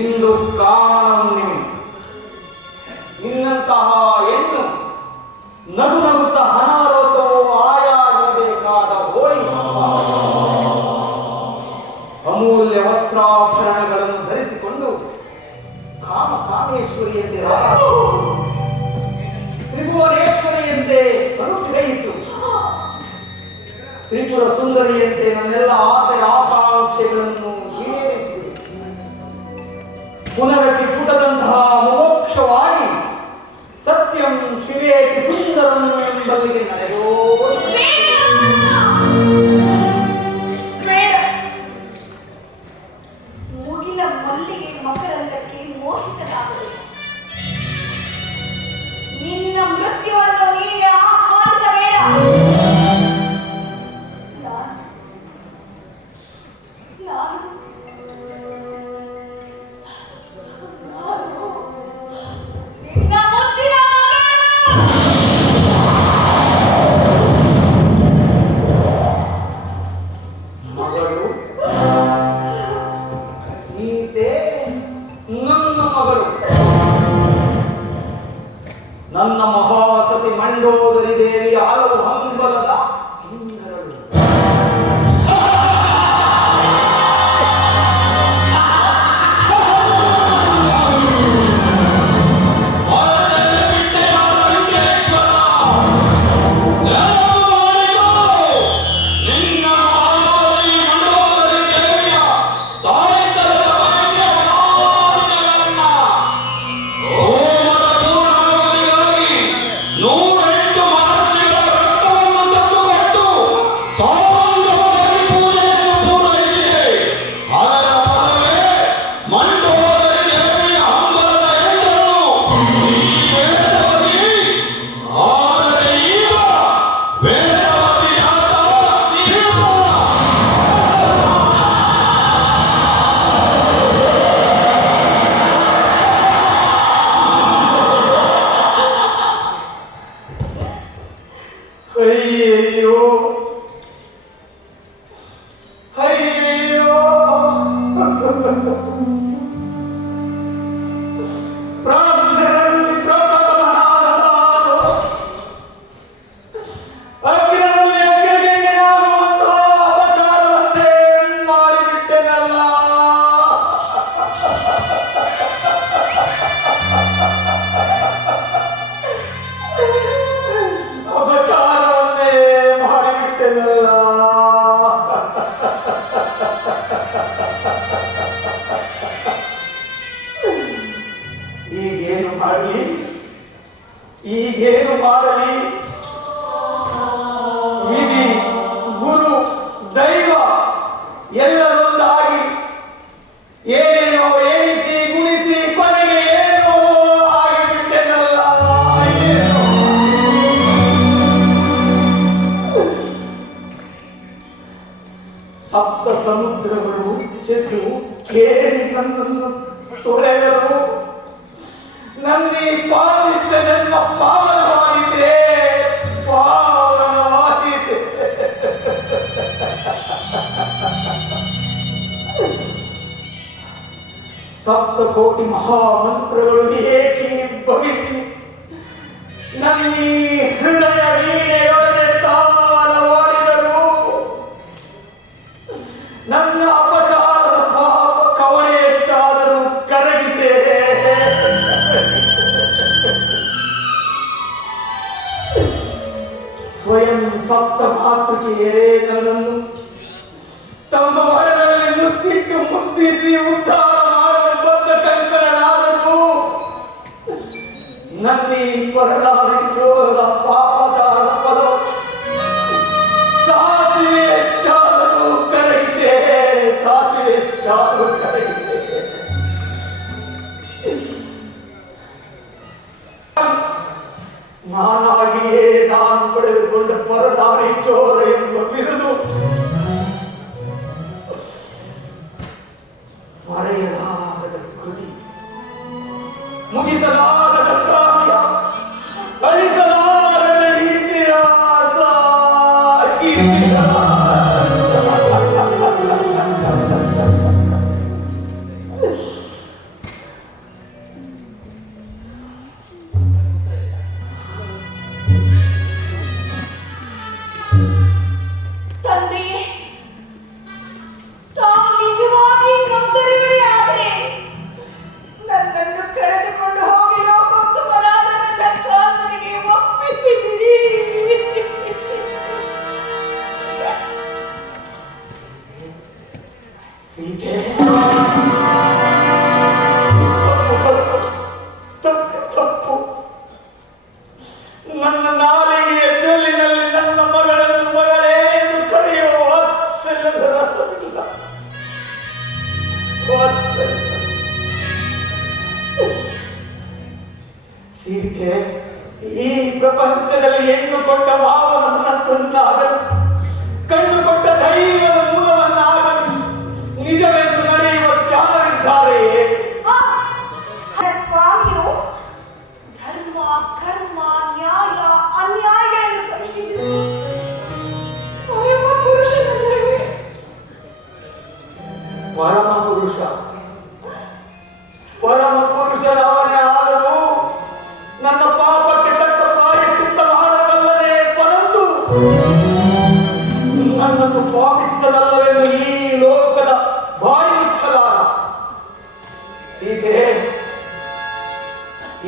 ಇಂದು ಕಾಮನ ಹುಣ್ಣಿಮೆ ನಿನ್ನಂತಹ ಹೆಣ್ಣು ನಗು ನಗುತ್ತ ಅನಾರೋಗ್ಯವೋ ಆಯಾ ಇರಬೇಕಾದ ಹೋಳಿ. ಅಮೂಲ್ಯ ವಸ್ತ್ರಾಭರಣಗಳನ್ನು ಧರಿಸಿಕೊಂಡು ಕಾಮ ಕಾಮೇಶ್ವರಿಯಂತೆ ತ್ರಿಭುವನೇಶ್ವರಿಯಂತೆ ಅನುಗ್ರಹಿಸು. ತ್ರಿಪುರ ಸುಂದರಿಯಂತೆ ನನ್ನೆಲ್ಲ ಆಸೆ ಆಕಾಂಕ್ಷೆಗಳನ್ನು ওনারা কি ফুটাদান ধারা ಈಗೇನು ಮಾಡಲಿ? ಈಗೇನು ಮಾಡಲಿ? ವಿಧಿ ಗುರು, ದೈವ ಎಲ್ಲರೊಂದಾಗಿ ಏನೇನೋ ಎಣಿಸಿ, ಗುಣಿಸಿ, ಕೊನೆಗೆ ಏನೋ ಆಗಿಬಿಟ್ಟೆನಲ್ಲ. ಏನೋ ಸಪ್ತ ಸಮುದ್ರಗಳು ಚೆದ್ದು ಕೇಳಿ ನನ್ನನ್ನು ತೊಳೆದರು ಸಪ್ತ ಕೋಟಿ ಮಹಾಮಂತ್ರಗಳು ಏಕೆ ಬಗೆಸಿ ನನ್ನಿ ಮಾತೃಕೆಯೇ ನನ್ನನ್ನು ತಮ್ಮ ಒಳದಲ್ಲಿ ಮುತ್ತಿಟ್ಟು ಮುತ್ತಿಸಿ ಉದ್ಧಾರ ಮಾಡಲು ಬಂದ ಕಂಕಣರಾದರು ನನ್ನಿ ಪರದಾರಿ ಚೋರದ ಪಾಪದಾರ ಫಲವು ಸಾಸಿವೆ ಎಷ್ಟಾದರೂ ಕರಗಿದೆ ಸಾಸಿವೆ ಎಷ್ಟಾದರೂ ಕರಗಿದೆ ನಾನಾಗಿಯೇ ನಾನು ಪಡೆದುಕೊಂಡ ಪರದಾರಿ ಚೋರ Amém. ಸೀತೆ ಈ ಪ್ರಪಂಚದಲ್ಲಿ ಹೆಣ್ಣು ಕೊಟ್ಟ ಭಾವನ ಕಣ್ಣು ಕೊಟ್ಟ ಧೈರ್ಯ ನನ್ನನ್ನು ಪಾಪಿಸ್ತನಲ್ಲವೆಂದು ಈ ಲೋಕದ ಬಾಯಿ ಮುಚ್ಚಲಾರ. ಸೀತೆ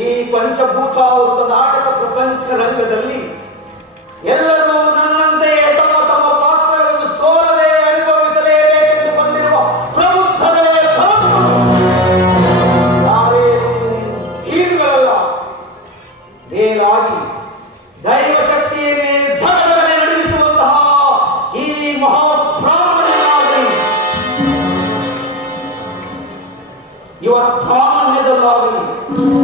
ಈ ಪಂಚಭೂತಾವೃತ ನಾಟಕ ಪ್ರಪಂಚ ರಂಗದಲ್ಲಿ ಎಲ್ಲರೂ Thank.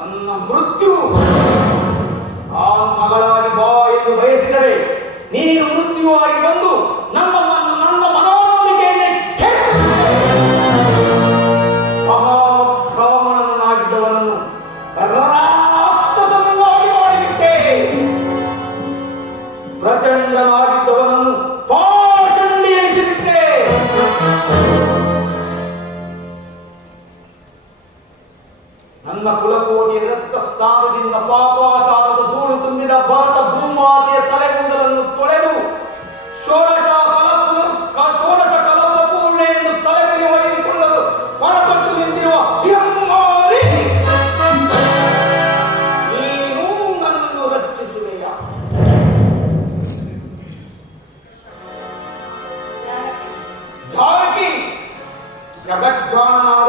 ನನ್ನ ಮೃತ್ಯು. ಆ ಮಗಳಾಗಿ ಬಾ ಎಂದು ಬಯಸಿದರೆ ನೀನು ಮೃತ್ಯುವಾಗಿ ಬಂದು ఖగజ్వాలనా